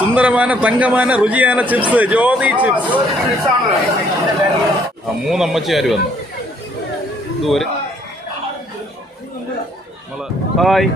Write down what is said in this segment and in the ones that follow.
സുന്ദരമാന തങ്കമാന രുചിയാന chips Jyothi chips മൂന്നമ്മച്ചിമാർ വന്നു. ഇതുവരെ. ഹായ്.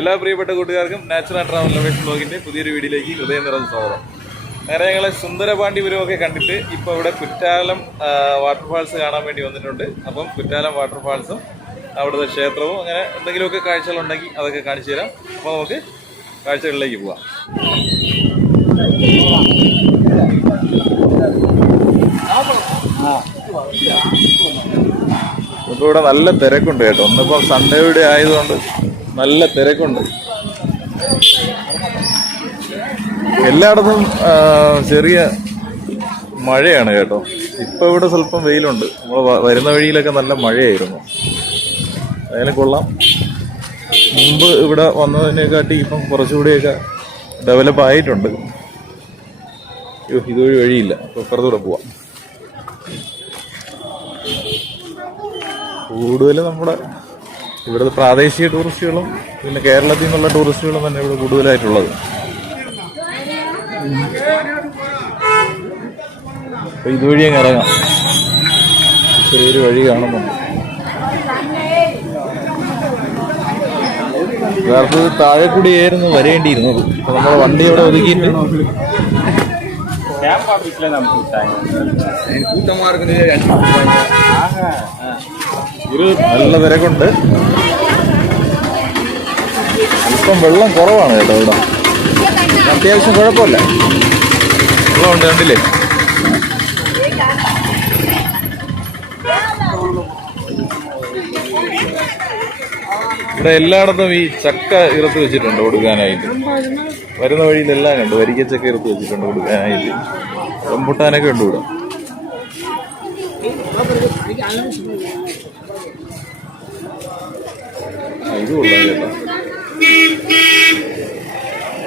എല്ലാ പ്രിയപ്പെട്ട കൂട്ടുകാർക്കും നാച്ചുറൽ ട്രാവൽ ലൊക്കേഷൻ ബ്ലോഗിന്റെ പുതിയൊരു വീഡിയോയിലേക്ക് ഹൃദയം നിറഞ്ഞ സ്വാഗതം. അങ്ങനെ ഞങ്ങൾ സുന്ദരപാണ്ഡിപുരമൊക്കെ കണ്ടിട്ട് ഇപ്പോൾ ഇവിടെ കുറ്റാലം വാട്ടർഫാൾസ് കാണാൻ വേണ്ടി വന്നിട്ടുണ്ട്. അപ്പം കുറ്റാലം വാട്ടർഫാൾസും അവിടുത്തെ ക്ഷേത്രവും അങ്ങനെ എന്തെങ്കിലുമൊക്കെ കാഴ്ചകളുണ്ടെങ്കിൽ അതൊക്കെ കാണിച്ചു തരാം. അപ്പോൾ നമുക്ക് കാഴ്ചകളിലേക്ക് പോവാം. ഇപ്പൊ ഇവിടെ നല്ല തിരക്കുണ്ട് കേട്ടോ. ഒന്നിപ്പോ സൺഡേയുടെ ആയതുകൊണ്ട് നല്ല തിരക്കുണ്ട്. എല്ലായിടത്തും ചെറിയ മഴയാണ് കേട്ടോ. ഇപ്പൊ ഇവിടെ സ്വല്പം വെയിലുണ്ട്. നമ്മൾ വരുന്ന വഴിയിലൊക്കെ നല്ല മഴയായിരുന്നു. അതിനെ കൊള്ളാം. മുമ്പ് ഇവിടെ വന്നതിനെക്കാട്ടി ഇപ്പം കുറച്ചുകൂടിയൊക്കെ ഡെവലപ്പ് ആയിട്ടുണ്ട്. അയ്യോ, ഇതുവഴി വഴിയില്ല. അപ്പൊ ഇപ്പുറത്തൂടെ പോവാം. കൂടുതലും നമ്മുടെ ഇവിടുത്തെ പ്രാദേശിക ടൂറിസ്റ്റുകളും പിന്നെ കേരളത്തിൽ നിന്നുള്ള ടൂറിസ്റ്റുകളും തന്നെ ഇവിടെ കൂടുതലായിട്ടുള്ളത്. ഇതുവഴിയും ഇതുവഴി ഇറങ്ങാം. ചെറിയൊരു വഴി കാണുന്നുണ്ട്. യഥാർത്ഥത്തിൽ താഴെ കൂടിയായിരുന്നു വരേണ്ടിയിരുന്നത് അപ്പൊ നമ്മുടെ വണ്ടി അവിടെ ഒതുക്കിയിട്ട് നല്ല തിരക്കുണ്ട്. അല്പം വെള്ളം കുറവാണ് കേട്ടോ ഇവിടെ. അത്യാവശ്യം കുഴപ്പമില്ല. വെള്ളമുണ്ട് കണ്ടില്ലേ? ഇവിടെ എല്ലായിടത്തും ഈ ചക്ക ഇറത്ത് വെച്ചിട്ടുണ്ട് കൊടുക്കാനായിട്ട്. വരുന്ന വഴിയിലെല്ലാം കണ്ടു വരിക്ക ചക്ക ഇറത്ത് വെച്ചിട്ടുണ്ട് കൊടുക്കാനായിട്ട്. റംബുട്ടാനൊക്കെ ഉണ്ട് ഇവിടെ.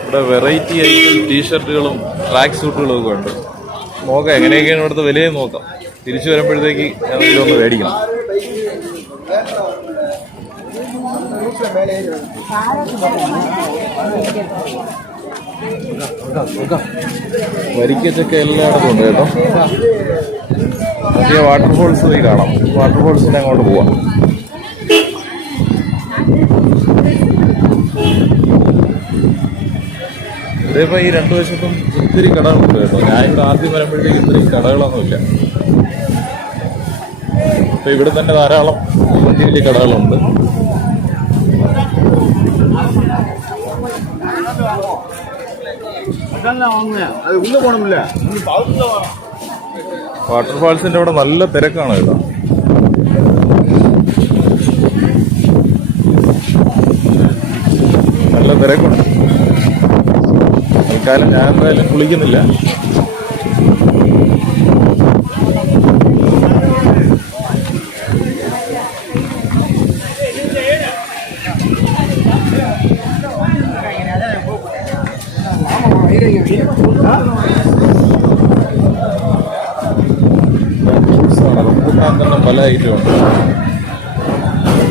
ഇവിടെ വെറൈറ്റി ഐറ്റം ടീഷർട്ടുകളും ട്രാക്ക് സൂട്ടുകളും ഒക്കെ ഉണ്ട്. നോക്കാം എങ്ങനെയൊക്കെയാണ് ഇവിടുത്തെ വിലയും നോക്കാം. തിരിച്ചു വരുമ്പോഴത്തേക്ക് ഞാൻ ഒന്ന് മേടിക്കണം. വരിക്കച്ചൊക്കെ എല്ലായിടത്തും ഉണ്ട് കേട്ടോ. പുതിയ വാട്ടർഫോൾസ് പോയി കാണാം. വാട്ടർഫോൾസിന് അങ്ങോട്ട് പോവാം. ഇതേപോലെ ഈ രണ്ടു വശത്തും ഒത്തിരി കടകളുണ്ട് കേട്ടോ. ഞാൻ ഇവിടെ ആദ്യം വരുമ്പോഴത്തേക്ക് ഇത്രയും കടകളൊന്നുമില്ല. അപ്പൊ ഇവിടെ തന്നെ ധാരാളം വലിയ വലിയ കടകളുണ്ട്. വാട്ടർഫാൾസിന്റെ അവിടെ നല്ല തിരക്കാണ് കേട്ടോ. നല്ല തിരക്കുണ്ട്. തൽക്കാലം ഞാൻ എന്തായാലും കുളിക്കുന്നില്ല ഫ്രൂട്ട്സാണ് റംബുട്ടാൻ തന്നെ പല ഐറ്റം ഉണ്ട്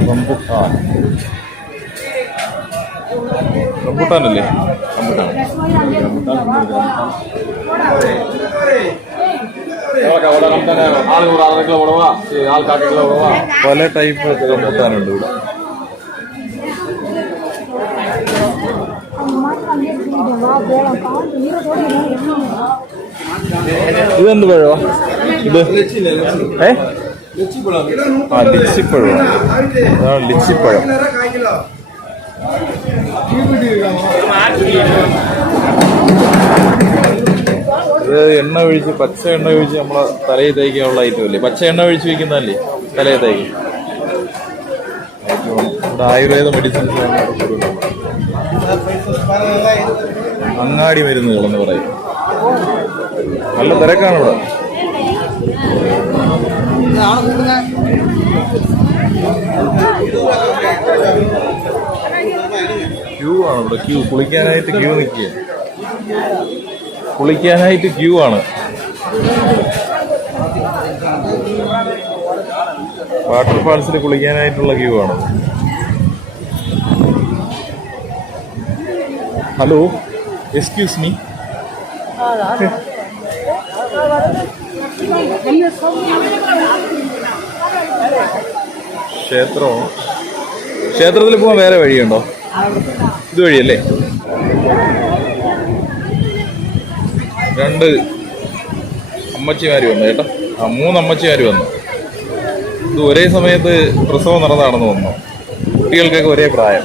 റംബുട്ടാൻ റംബുട്ടാനല്ലേ റംബുട്ടാൻ പല ടൈപ്പ് റംബുട്ടാനുണ്ട് ഇവിടെ. ഇതെന്ത് പഴവാ? ഇത്? ഏ? ആ ലിച്ചിപ്പഴം. അതാണ് ലിച്ചിപ്പഴം. ഇത് എണ്ണ ഒഴിച്ച് പച്ച എണ്ണ ഒഴിച്ച് നമ്മളെ തലയിൽ തേക്കാനുള്ള ഐറ്റം അല്ലേ? പച്ച എണ്ണ ഒഴിച്ച് വയ്ക്കുന്നതല്ലേ തലയിൽ തേക്കും. നമ്മുടെ ആയുർവേദ മെഡിസിൻസ് അങ്ങാടി മരുന്നുകളെന്ന് പറയും. നല്ല തിരക്കാണ് ഇവിടെ. ക്യൂ ആണ് ഇവിടെ ക്യൂ കുളിക്കാനായിട്ട് ക്യൂ നിൽക്കുക. കുളിക്കാനായിട്ട് ക്യൂ ആണ്. വാട്ടർ ഫാൾസിൽ കുളിക്കാനായിട്ടുള്ള ക്യൂ ആണ്. ഹലോ എക്സ്ക്യൂസ് മീ ക്ഷേത്രമോ? ക്ഷേത്രത്തിൽ പോകാൻ വേറെ വഴിയുണ്ടോ? ഇത് വഴിയല്ലേ രണ്ട് അമ്മച്ചിമാര് വന്നു കേട്ടോ. ആ മൂന്ന് അമ്മച്ചിമാര് വന്നു. ഇത് ഒരേ സമയത്ത് പ്രസവം നടന്നതാണെന്ന് വന്നു കുട്ടികൾക്കൊക്കെ ഒരേ പ്രായം.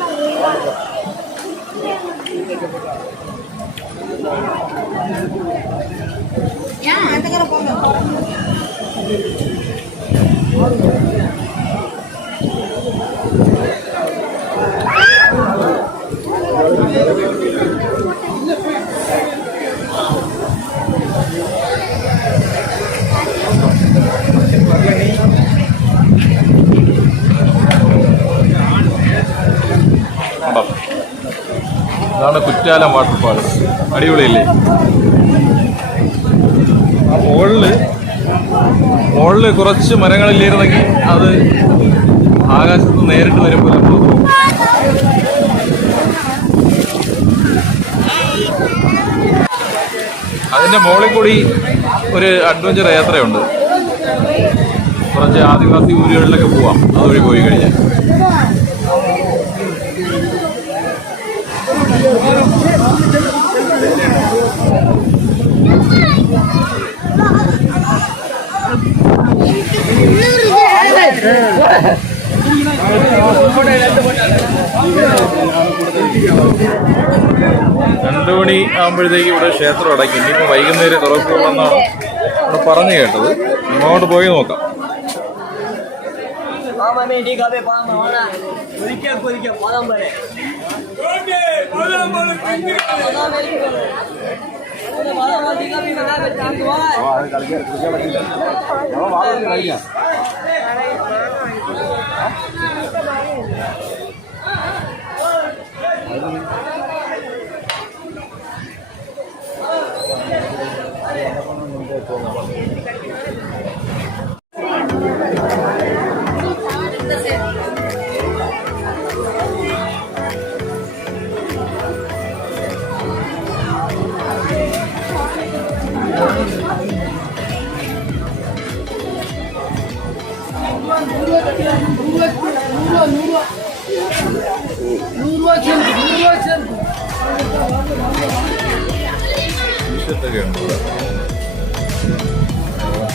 കുറ്റാലം വാട്ടർഫാൾസ് അടിപൊളിയല്ലേ? ആ മുകളിൽ മുകളിൽ കുറച്ച് മരങ്ങളില്ലായിരുന്നെങ്കിൽ അത് ആകാശത്ത് നേരിട്ട് വരുമ്പോൾ അതിന്റെ മുകളിൽ കൂടി ഒരു അഡ്വഞ്ചർ യാത്രയുണ്ട്. കുറച്ച് ആദിവാസി ഊരുകളിലൊക്കെ പോവാം. അതുവഴി പോയി കഴിഞ്ഞാൽ. രണ്ടു മണി ആകുമ്പോഴത്തേക്ക് ഇവിടെ ക്ഷേത്രം അടയ്ക്കും ഇനിയിപ്പോൾ വൈകുന്നേരം തുറക്കുള്ളെന്നാണ് ഇവിടെ പറഞ്ഞു കേട്ടത് അങ്ങോട്ട് പോയി നോക്കാം ഒരിക്കൽ പദം ടീഷർട്ടൊക്കെ ഉണ്ട്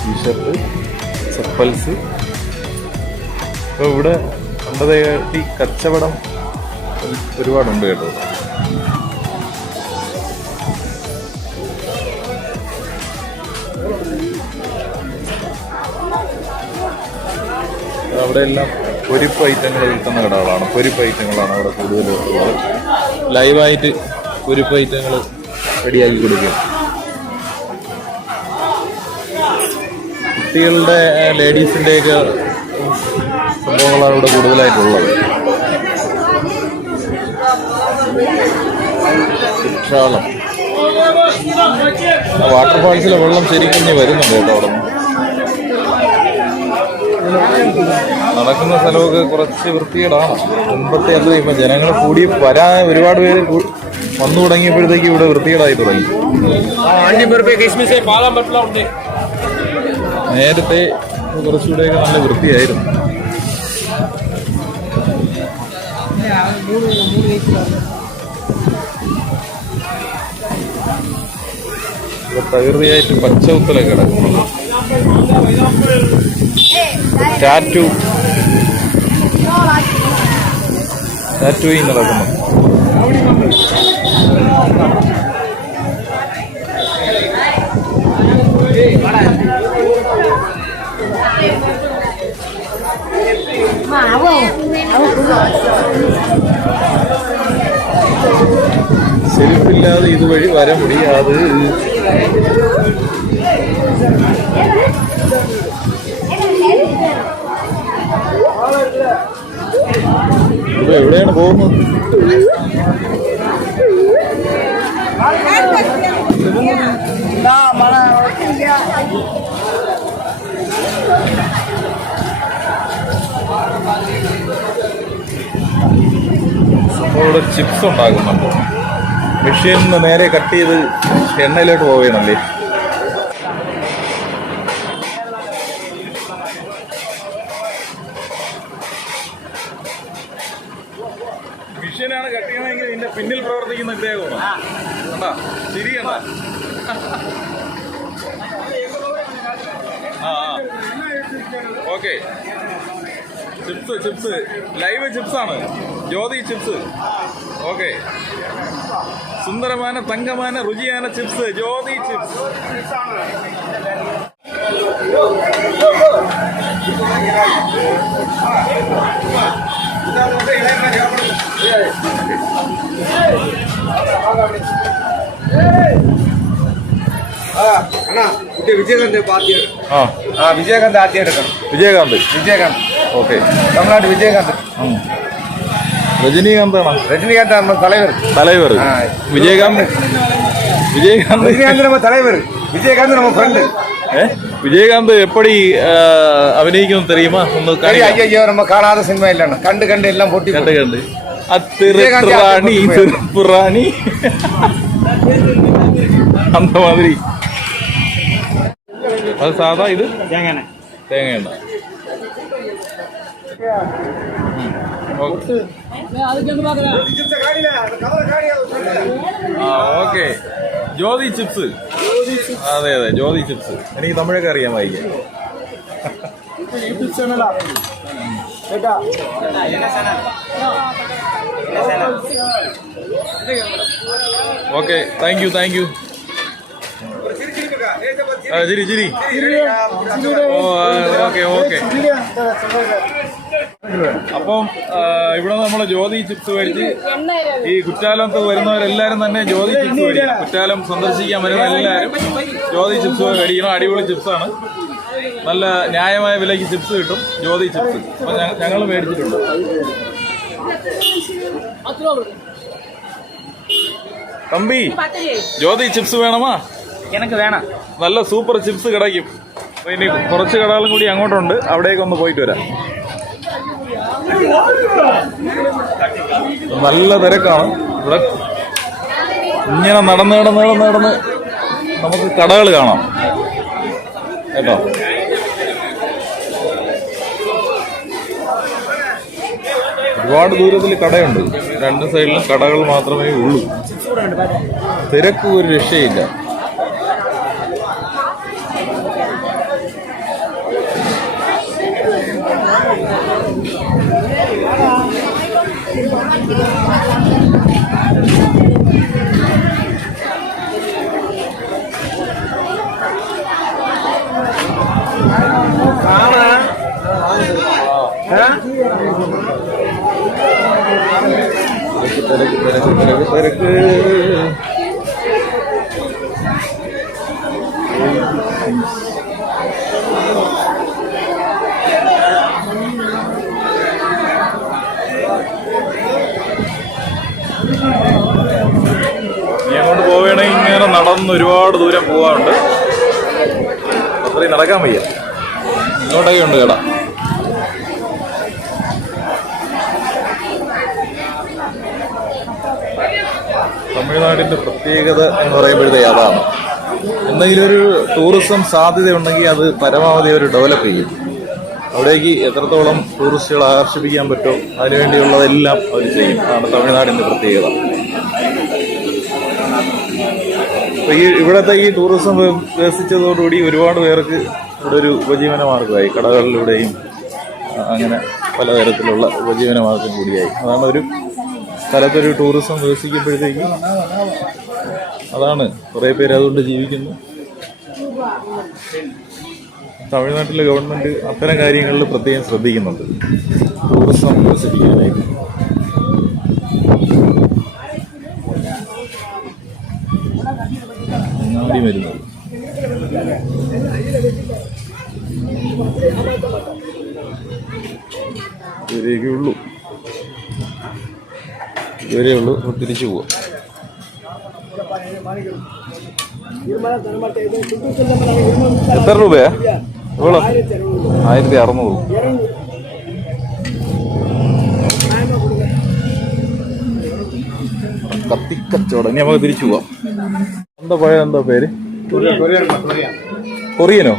ടീഷർട്ട് ചപ്പൽസ്. ഇപ്പോൾ ഇവിടെ പണ്ടതേട്ടി കച്ചവടം ഒരു- ഒരുപാടുണ്ട് കേട്ടോ. അവിടെ എല്ലാം പൊരിപ്പ് ഐറ്റങ്ങൾ വിൽക്കുന്ന കടകളാണ്. പൊരിപ്പ് ഐറ്റങ്ങളാണ് അവിടെ കൂടുതൽ ലൈവായിട്ട് പൊരിപ്പ് ഐറ്റങ്ങൾ റെഡിയാക്കി കൊടുക്കും കുട്ടികളുടെ ലേഡീസിന്റെയൊക്കെ സംഭവങ്ങളാണ് ഇവിടെ കൂടുതലായിട്ടുള്ളത്. കുற்றாലം വാട്ടർ വാട്ടർഫാൾസിലെ വെള്ളം ശരിക്കും വരുന്നുണ്ട് കേട്ടോ അവിടെ. നടക്കുന്ന സ്ഥലമൊക്കെ കുറച്ച് വൃത്തികേടാണ്. മുമ്പത്തെ അല്ല ഇപ്പൊ ജനങ്ങൾ കൂടി വരാൻ ഒരുപാട് പേര് വന്നു തുടങ്ങിയപ്പോഴത്തേക്ക് ഇവിടെ വൃത്തികേടായി തുടങ്ങി. നേരത്തെ കുറച്ചുകൂടെ നല്ല വൃത്തിയായിരുന്നു. പ്രകൃതിയായിട്ട് പച്ച ഉത്തല കിടക്കുന്നു. നടക്കുന്നു. സെൽഫില്ലാതെ ഇതുവഴി വര മുടിയാത്. ഇപ്പൊ എവിടെയാണ് പോകുന്നത്? സംഭവം ഇവിടെ ചിപ്സ് ഉണ്ടാക്കുന്നുണ്ട്. മെഷീനിൽ നിന്ന് നേരെ കട്ട് ചെയ്ത് എണ്ണയിലോട്ട് പോവുകയാണല്ലേ മെഷീനാണ് കട്ട് ചെയ്യണമെങ്കിൽ ഇതിന്റെ പിന്നിൽ പ്രവർത്തിക്കുന്ന ഇദ്ദേഹമാണ് കണ്ടാ ഓക്കെ. ചിപ്സ് ചിപ്സ് ലൈവ് ചിപ്സാണ് ജ്യോതി ചിപ്സ് ഓക്കെ സുന്ദരമാന തങ്കമാന രുചിയാന ചിപ്സ് ജ്യോതി ചിപ്സ് അണ്ണാ വിജയകാന്ത് ആദ്യം എടുക്കണം. വിജയകാന്ത് വിജയകാന്ത്. വിജയകാന്ത്. விஜயகாந்த் ഓക്കെ தமிழ்நாடு விஜயகாந்த் രജനീകാന്താണ് ரஜினிகாந்த் நம்ம தலைவர் തലൈവർ ആ. വിജയകാന്ത് വിജയകാന്ത് ரஜினிகாந்த் நம்ம தலைவர் விஜயகாந்த் நம்ம ஃப்ரெண்டு ഏ വിജയകാന്ത് എപ്പടി അഭിനയിക്കുന്നു தெரியுமா ഒന്ന് சரி കാണിക്കാം ஐயோ நம்ம காணாத சினிமா இல்லைண்ணா கண்டு கண்டு எல்லாம் பொட்டி കണ്ട് കണ്ട് விஜயகாந்த் அத்திருப்புராணி யாருக்கு திருப்புராணி அந்த மாதிரி அது சாதா இது தேங்காய் തേങ്ങ എണ്ണ ഓക്കെ. ജ്യോതി ചിപ്സ്. അതെ അതെ ജ്യോതി ചിപ്സ്. എനിക്ക് തമിഴൊക്കെ അറിയാൻ വായിക്കാം okay thank you thank you ആ ചിരി ശരി ഓ ഓക്കെ ഓക്കെ. അപ്പം ഇവിടെ നമ്മൾ ജ്യോതി ചിപ്സ് മേടിച്ച് ഈ കുറ്റാലത്ത് വരുന്നവരെല്ലാരും തന്നെ ജ്യോതി ചിപ്സ് മേടിക്കണം കുറ്റാലം സന്ദർശിക്കാൻ വരുന്ന എല്ലാവരും ജ്യോതി ചിപ്സ് മേടിക്കണം അടിപൊളി ചിപ്സാണ് നല്ല ന്യായമായ വിലയ്ക്ക് ചിപ്സ് കിട്ടും ജ്യോതി ചിപ്സ്. അപ്പൊ ഞങ്ങൾ മേടിച്ചിട്ടുണ്ട്. തമ്പി ജ്യോതി ചിപ്സ് വേണമാ? എനിക്ക് വേണം. നല്ല സൂപ്പർ ചിപ്സ് കിടക്കും ഇനി കുറച്ച് കടകളും കൂടി അങ്ങോട്ടുണ്ട് അവിടേക്കൊന്ന് പോയിട്ട് വരാം. നല്ല തിരക്കാണ് ഇവിടെ. ഇങ്ങനെ നടന്ന് നടന്ന് നടന്ന് നടന്ന് നമുക്ക് കടകൾ കാണാം. കേട്ടോ? ഒരുപാട് ദൂരത്തിൽ കടയുണ്ട്. രണ്ട് സൈഡിലും കടകൾ മാത്രമേ ഉള്ളൂ. തിരക്ക് ഒരു രക്ഷയില്ല തിരക്ക് തിരക്ക് തിരക്ക് തിരക്ക് ഇനി അങ്ങോട്ട് പോവുകയാണെങ്കിൽ ഇങ്ങനെ നടന്ന് ഒരുപാട് ദൂരം പോകാറുണ്ട് അത്രയും നടക്കാൻ വയ്യ. ഇങ്ങോട്ടൊക്കെ ഉണ്ട് കട. തമിഴ്നാടിന്റെ പ്രത്യേകത എന്ന് പറയുമ്പോഴത്തേ അതാണ് എന്തെങ്കിലും ഒരു ടൂറിസം സാധ്യത ഉണ്ടെങ്കിൽ അത് പരമാവധി അവർ ഡെവലപ്പ് ചെയ്യും. അവിടേക്ക് എത്രത്തോളം ടൂറിസ്റ്റുകൾ ആകർഷിപ്പിക്കാൻ പറ്റുമോ അതിനുവേണ്ടിയുള്ളതെല്ലാം അവർ ചെയ്യും. അതാണ് തമിഴ്നാടിന്റെ പ്രത്യേകത. ഈ ഇവിടുത്തെ ഈ ടൂറിസം വികസിച്ചതോടുകൂടി ഒരുപാട് പേർക്ക് ഇവിടെ ഒരു ഉപജീവന മാർഗമായി കടകളിലൂടെയും അങ്ങനെ പലതരത്തിലുള്ള ഉപജീവന മാർഗം കൂടിയായി. അതാണ് ഒരു സ്ഥലത്തൊരു ടൂറിസം വികസിക്കുമ്പോഴത്തേക്ക് അതാണ് കുറേ പേര് അതുകൊണ്ട് ജീവിക്കുന്നു. തമിഴ്നാട്ടിലെ ഗവൺമെന്റ് അത്തരം കാര്യങ്ങളിൽ പ്രത്യേകം ശ്രദ്ധിക്കുന്നുണ്ട്. ടൂറിസം വികസിപ്പിക്കാനായിട്ട്. അങ്ങാടി വരുന്നു. ഇവരെയൊക്കെ ഉള്ളൂ. ഇതുവരെ ഉള്ളൂ. തിരിച്ചു പോവാം. എത്ര രൂപയാ? എവ്വളോ ആയിരത്തി അറുന്നൂറ്. കത്തിക്കച്ചവടം. ഇനി നമുക്ക് തിരിച്ചു പോവാം. എന്താ പഴയ എന്താ പേര്? കൊറിയനോ?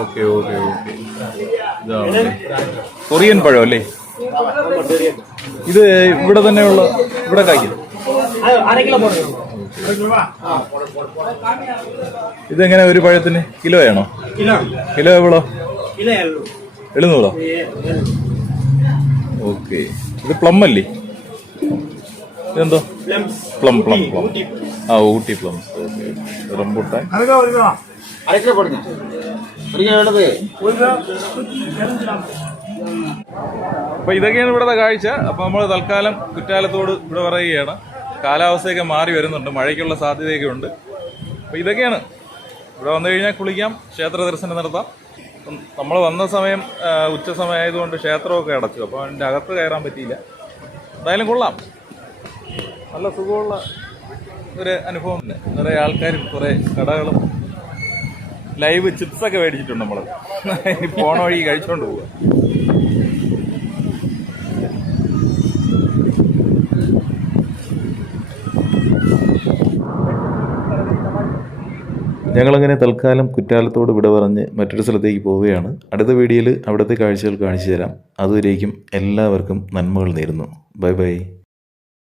Okay okay okay. കൊറിയൻ പഴം അല്ലേ? ഇത് ഇവിടെ തന്നെയുള്ള ഇവിടെ കായ്ക്കും. ഇതെങ്ങനെ ഒരു പഴത്തിന്? കിലോയാണോ? കിലോ. കിലോ എഴുന്നൂറോ? ഓക്കെ. ഇത് പ്ലം അല്ലേ? ഇതെന്തോ? പ്ലം. പ്ലം പ്ലം ആ ഊട്ടി പ്ലംസ് ഓക്കെ. റംബുട്ടാൻ. അപ്പൊ ഇതൊക്കെയാണ് ഇവിടുത്തെ കാഴ്ച. അപ്പൊ നമ്മൾ തൽക്കാലം കുറ്റാലത്തോട് ഇവിടെ പറയുകയാണ്. കാലാവസ്ഥയൊക്കെ മാറി വരുന്നുണ്ട്. മഴയ്ക്കുള്ള സാധ്യതയൊക്കെ ഉണ്ട്. അപ്പൊ ഇതൊക്കെയാണ്. ഇവിടെ വന്നു കഴിഞ്ഞാൽ കുളിക്കാം. ക്ഷേത്ര ദർശനം നടത്താം. നമ്മൾ വന്ന സമയം ഉച്ച സമയമായതുകൊണ്ട് ക്ഷേത്രമൊക്കെ അടച്ചു. അപ്പോൾ അതിന്റെ അകത്ത് കയറാൻ പറ്റിയില്ല. എന്തായാലും കൊള്ളാം. നല്ല സുഖമുള്ള ഒരു അനുഭവം തന്നെ. നിറയെ ആൾക്കാരും കുറേ കടകളും ലൈവ് ചിപ്സൊക്കെ മേടിച്ചിട്ടുണ്ട് നമ്മൾ പോണ വഴി കഴിച്ചുകൊണ്ട് പോവുക ഞങ്ങളങ്ങനെ തൽക്കാലം കുറ്റാലത്തോട് വിട പറഞ്ഞ് മറ്റൊരു സ്ഥലത്തേക്ക് പോവുകയാണ്. അടുത്ത വീഡിയോയിൽ അവിടുത്തെ കാഴ്ചകൾ കാണിച്ചു തരാം. അതുവരേക്കും എല്ലാവർക്കും നന്മകൾ നേരുന്നു. Bye bye.